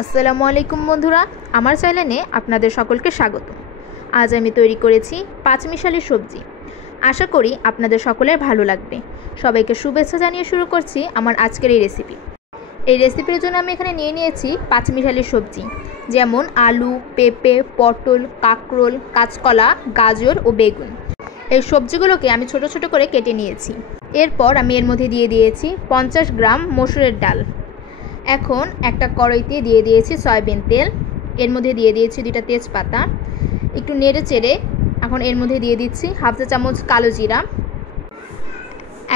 আসসালামু আলাইকুম বন্ধুরা, আমার চ্যানেলে আপনাদের সকলকে স্বাগত। আজ আমি তৈরি করেছি পাঁচমিশালি সবজি। আশা করি আপনাদের সকলের ভালো লাগবে। সবাইকে শুভেচ্ছা জানিয়ে শুরু করছি আমার আজকের এই রেসিপি। এই রেসিপির জন্য আমি এখানে নিয়েছি পাঁচমিশালি সবজি, যেমন আলু, পেঁপে, পটল, কাঁকরোল, কাঁচকলা, গাজর ও বেগুন। এই সবজিগুলোকে আমি ছোট ছোট করে কেটে নিয়েছি। এরপর আমি এর মধ্যে দিয়ে দিয়েছি 50 গ্রাম মসুরের ডাল। এখন একটা কড়াইতে দিয়ে দিয়েছি সয়াবিন তেল, এর মধ্যে দিয়ে দিয়েছি 2টা তেজপাতা। একটু নেড়ে চেড়ে এখন এর মধ্যে দিয়ে দিচ্ছি হাফ চা চামচ কালো জিরা।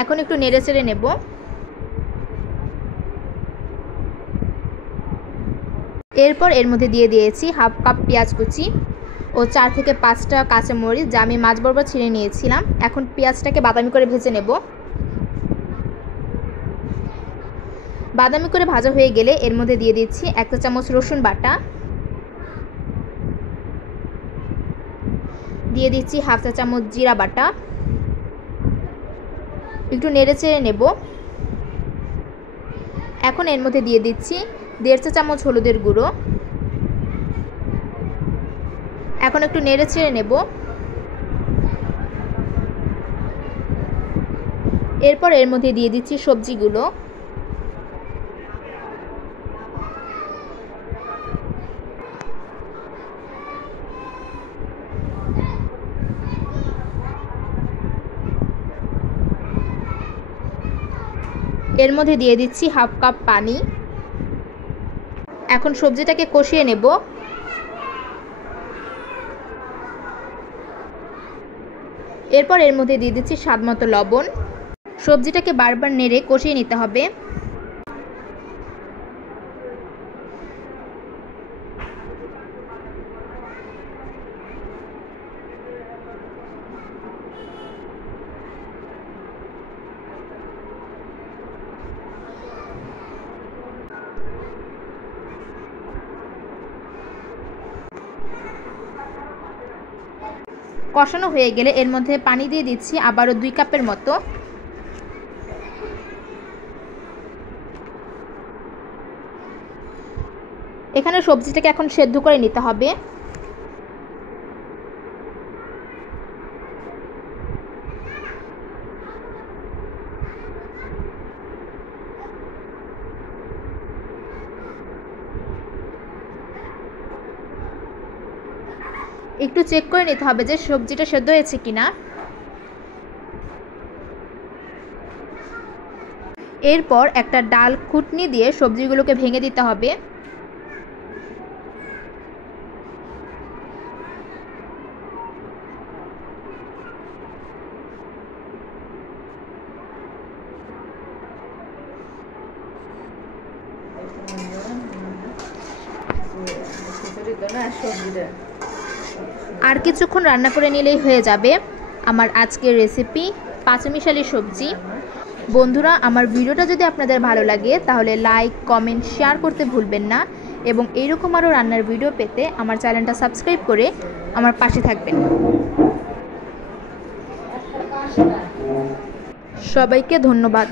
এখন একটু নেড়ে চেড়ে নেব। এরপর এর মধ্যে দিয়ে দিয়েছি হাফ কাপ পেঁয়াজ কুচি ও 4 থেকে 5টা কাঁচামরিচ, যা আমি মাছ বরাবর ছিঁড়ে নিয়েছিলাম। এখন পেঁয়াজটাকে বাদামি করে ভেজে নেব। বাদামি করে ভাজা হয়ে গেলে এর মধ্যে দিয়ে দিচ্ছি 1 চা চামচ রসুন বাটা, দিয়ে দিচ্ছি হাফ চা চামচ জিরা বাটা। একটু নেড়ে চেড়ে নেব। এখন এর মধ্যে দিয়ে দিচ্ছি 1.5 চা চামচ হলুদের গুঁড়ো। এখন একটু নেড়ে চেড়ে নেব। এরপর এর মধ্যে দিয়ে দিচ্ছি সবজিগুলো। এর মধ্যে দিয়ে দিচ্ছি হাফ কাপ পানি। এখন সবজিটাকে কষিয়ে নেব। এরপর এর মধ্যে দিয়ে দিচ্ছি স্বাদমতো লবণ। সবজিটাকে বারবার নেড়ে কষিয়ে নিতে হবে। কষানো হয়ে গেলে এর মধ্যে পানি দিয়ে দিচ্ছি আবারও 2 কাপের মতো। এখানে সবজিটাকে এখন সেদ্ধ করে নিতে হবে। একটু চেক করে নিতে হবে যে সবজিটা সেদ্ধ হয়েছে কিনা। এরপর একটা ডাল ঘুটনি দিয়ে সবজিগুলোকে ভেঙে দিতে হবে। আর কিছুক্ষণ রান্না করে নিলেই হয়ে যাবে আমার আজকের রেসিপি পাঁচমিশালি সবজি। বন্ধুরা, আমার ভিডিওটা যদি আপনাদের ভালো লাগে তাহলে লাইক, কমেন্ট, শেয়ার করতে ভুলবেন না এবং এইরকম আরও রান্নার ভিডিও পেতে আমার চ্যানেলটা সাবস্ক্রাইব করে আমার পাশে থাকবেন। সবাইকে ধন্যবাদ।